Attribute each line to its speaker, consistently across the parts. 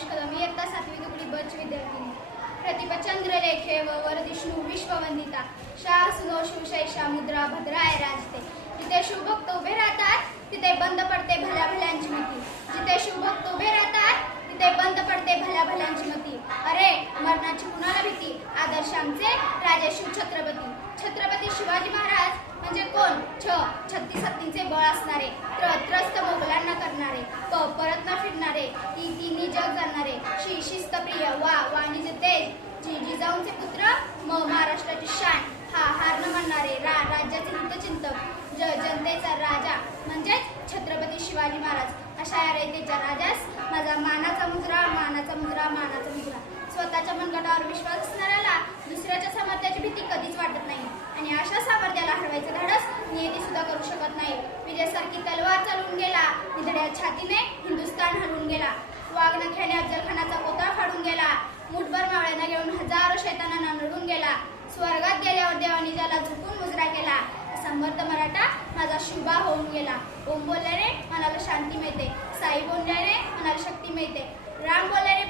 Speaker 1: रमेश कदम इयत्ता सातवी दुबळी बच विद्यार्थिनी. प्रतिभा चंद्रलेखे व वरदिष्णू विश्ववंदिता. शाह सुनो शिवशैषा मुद्रा भद्राय राजते. जिथे शिवभक्त उभे राहतात तिथे बंद पडते भल्या भल्यांची मती. जिथे शिवभक्त उभे राहतात तिथे बंद पडते भल्या भल्यांची मती. अरे मरणाची कुणाला भीती? आदर्श आमचे राजे शिव छत्रपती शिवाजी महाराज म्हणजे कोण छ छत्तीस बळ असणारे त्र त्रस्त मोगलांना करणारे प परत न फिरणारे ती तिन्ही जग जाणारे. शी शिस्तप्रिय वा वाणीचे तेज. जी जिजाऊंचे पुत्र म महाराष्ट्राची शान. हा हार न म्हणणारे रा राज्याचे हितचिंतक. ज जनतेचा राजा म्हणजेच छत्रपती शिवाजी महाराज. अशा या रेतेच्या राजास माझा मानाचा मुजरा मानाचा मुजरा मानाचा मुजरा. स्वतःच्या मनगटावर विश्वास असणाऱ्याला दुसऱ्याच्या सामर्थ्याची भीती कधीच वाटत नाही. आणि अशा सामर्थ्याला हरवायचं झाले शकत विजयसारखी तलवार चालून गेला. निधड्या छातीने हिंदुस्थान हलवून गेला. वाघनख्याने अफजल खानाचा पुतळा फाडून गेला. मुठभर मावळ्यांना घेऊन हजारो शैतानांना नडून गेला. स्वर्गात गेल्यावर देवानी ज्याला झुकून मुजरा केला. समर्थ मराठा माझा शुभा होऊन गेला. ओम बोलल्याने मनाला शांती मिळते. साई बोलल्याने मनाला शक्ती मिळते राम बोलल्याने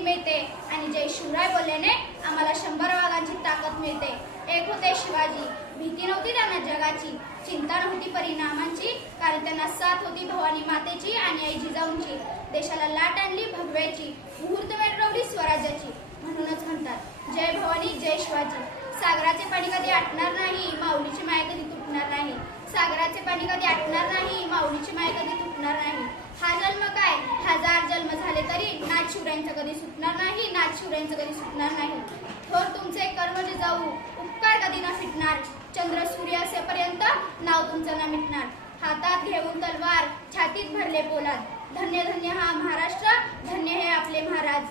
Speaker 1: शक्ती मिळते आणि जय शिवराय बोलल्याने आम्हाला शंभर वाघांची ताकद मिळते. एक होते शिवाजी. भीती नव्हती त्यांना जगाची. चिंता नव्हती परिणामांची कारण त्यांना साथ होती भवानी मातेची आणि आई जिजाऊंची. देशाला लाट आणली भगव्याची मुहूर्त वेटवली स्वराज्याची. म्हणूनच म्हणतात जय भवानी जय शिवाजी. सागराचे पाणी कधी आटणार नाही माऊलीची माया कधी तुटणार नाही. सागराचे पाणी कधी आटणार नाही माऊलीची माया कधी तुटणार नाही हा जन्म काय हजार जन्म झाले तरी नाथ शिवरायांचं कधी सुटणार नाही नाच शिवरायांचं कधी सुटणार नाही. थोर तुमचे कर्म जे जाऊ उपकार कधी ना फिटणार. चंद्र सूर्य असेपर्यंत नाव तुमचं ना मिटणार. हातात घेऊन तलवार छातीत भरले पोलाद. धन्य धन्य हा महाराष्ट्र धन्य हे आपले महाराज.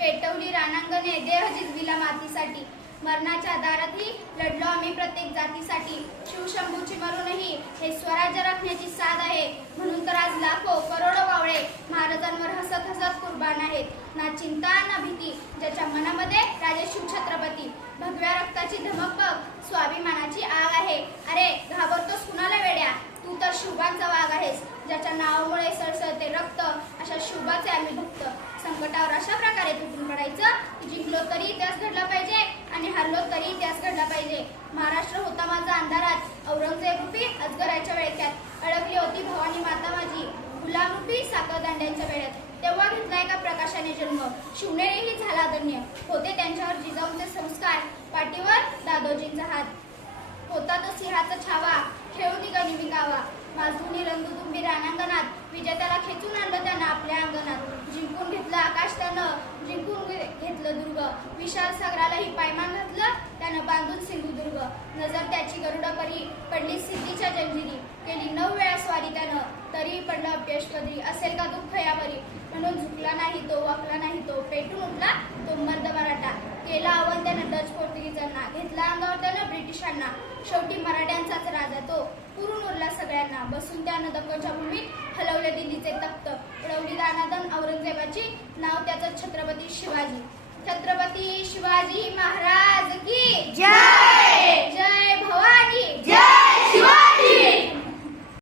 Speaker 1: पेटवली रानांगणे देह जिजविला मातीसाठी. मरणाच्या दारातही लढलो आम्ही प्रत्येक जातीसाठी. शिवशंभूची मरूनही हे स्वराज्य राखण्याची साध आहे. म्हणून तर आज लाखो लोकांवर हसत हसत कुर्बान आहेत. ना चिंता ना भीती. ज्याच्या मनामध्ये राजे शिवछत्रपती भगव्या रक्ताची धमक बघ. स्वाभिमानाची आग आहे. अरे घाबरतोस कुणाला वेड्या? तू तर शुभांचा वाघ आहेस. ज्याच्या नावामुळे सळसळते रक्त अशा शुभाचे आम्ही भक्त. संकटावर अशा प्रकारे तुटून पडायचं? की जिंकलो तरी इतिहास घडला पाहिजे आणि हरलो तरी इतिहास घडला पाहिजे. महाराष्ट्र होता माझा अंधारात. औरंगजेब रूपी अजगराच्या वेळक्यात अडकली होती भवानी माता माझी. गुलामरूपी साखरदांड्यांच्या वेळेत तेव्हा घेतला एका प्रकाशाने जन्म. शिवनेरीही झाला धन्य. होते त्यांच्यावर जिजाऊंचे संस्कार. पाठीवर दादोजींचा हात. होता तो सिंहाचा छावा. खेळूनी निघाली मी गावा माजूनी रंगुतुंबी रानांगणात. विजेत्याला खेचून आणलं त्यानं आपल्या अंगणात. जिंकून घेतलं आकाश त्यानं. जिंकून घे- घेतलं दुर्ग. विशाल सागरालाही पायमान घातलं. त्यानं बांधून नजर त्याची गरुडापरी पडली सिद्धीच्या जंजिरी. केली नऊ वेळा स्वारी त्यानं. तरी पडलं अपयश कधी असेल का दुःख यावरी? म्हणून झुकला नाही तो वाकला नाही तो. पेटून उठला तो मर्द मराठा. केला आव्हान त्यानं डच पोर्तुगीजांना घेतला अंगावर त्यानं ब्रिटिशांना. शेवटी मराठ्यांचाच राजा तो. पुरून उरला सगळ्यांना. बसून त्यानं दक्कनच्या भूमीत हलवले दिल्लीचे तख्त. उडवली दानादन औरंगजेबाची. नाव त्याचं छत्रपती शिवाजी. छत्रपती शिवाजी महाराज